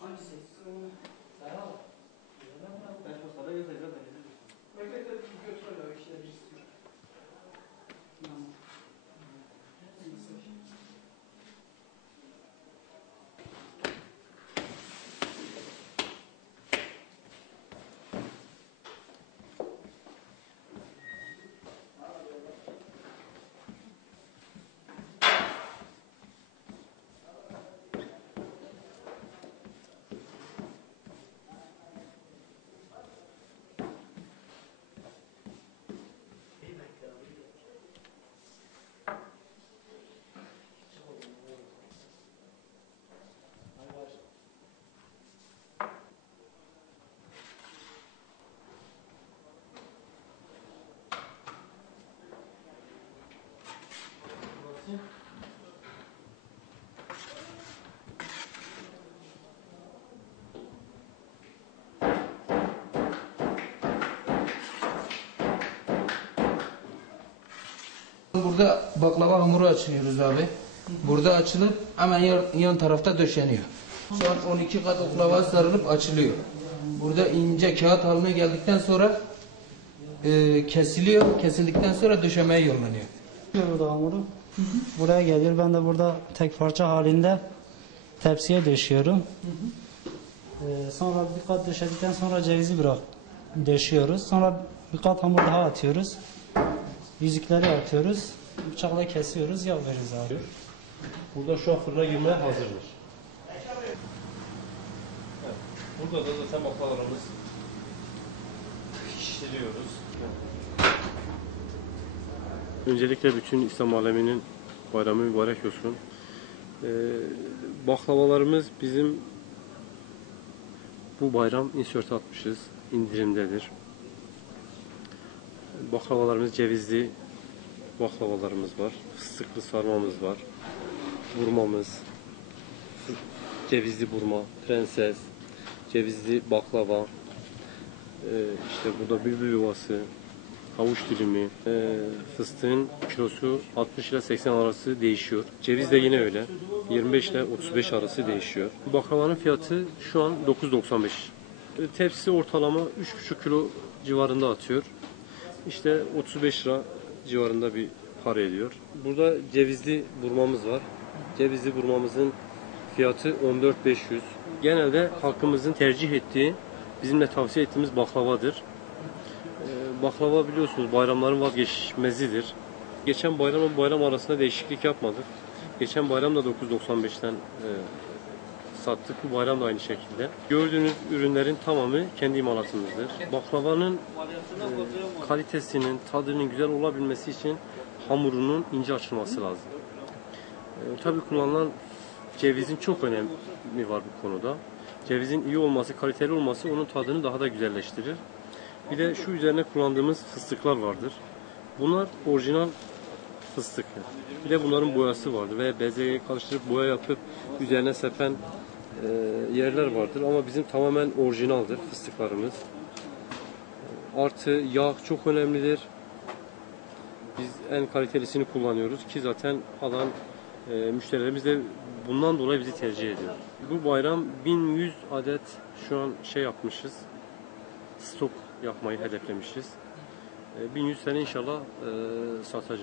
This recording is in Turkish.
Hangisi? Burada baklava hamuru açıyoruz abi. Burada açılıp hemen yan tarafta döşeniyor. Şu an 12 kat oklava sarılıp açılıyor. Burada ince kağıt haline geldikten sonra kesiliyor. Kesildikten sonra döşemeye yollanıyor. Burada hamuru. Buraya geliyor. Ben de burada tek parça halinde tepsiye döşüyorum. Sonra bir kat döşedikten sonra cevizi döşüyoruz. Sonra bir kat hamur daha atıyoruz. Yüzükleri atıyoruz. Bıçakla kesiyoruz. Yağ veririz abi. Burada şu an fırına girmeye hazırdır. Evet. Burada da zaten baklavalarımız pişiriyoruz. Öncelikle bütün İslam aleminin bayramı mübarek olsun. Baklavalarımız bizim bu bayram insert atmışız. İndirimdedir. Baklavalarımız cevizli baklavalarımız var. Fıstıklı sarmamız var. Burmamız, cevizli burma, prenses, cevizli baklava, işte burada bülbül yuvası, havuç dilimi, fıstığın kilosu 60 ile 80 arası değişiyor. Ceviz de yine öyle. 25 ile 35 arası değişiyor. Baklavanın fiyatı şu an 9.95. Tepsisi ortalama 3,5 kilo civarında atıyor. İşte 35 lira civarında bir para ediyor. Burada cevizli burmamız var. Cevizli burmamızın fiyatı 14.500. Genelde halkımızın tercih ettiği, bizimle tavsiye ettiğimiz baklavadır. Baklava biliyorsunuz bayramların vazgeçilmezidir. Geçen bayramla bayram arasında değişiklik yapmadık. Geçen bayram da 9.95'ten sattık. Bu bayram da aynı şekilde. Gördüğünüz ürünlerin tamamı kendi imalatımızdır. Baklavanın kalitesinin, tadının güzel olabilmesi için hamurunun ince açılması lazım. Tabii kullanılan cevizin çok önemi var bu konuda. Cevizin iyi olması, kaliteli olması onun tadını daha da güzelleştirir. Bir de şu üzerine kullandığımız fıstıklar vardır. Bunlar orijinal fıstık. Bir de bunların boyası vardır ve bezeyi karıştırıp boya yapıp üzerine sepen yerler vardır. Ama bizim tamamen orijinaldir fıstıklarımız. Artı yağ çok önemlidir. Biz en kalitelisini kullanıyoruz ki zaten alan müşterilerimiz de bundan dolayı bizi tercih ediyor. Bu bayram 1100 adet şu an yapmışız. Stok yapmayı hedeflemişiz. 1100 sene inşallah satacağız.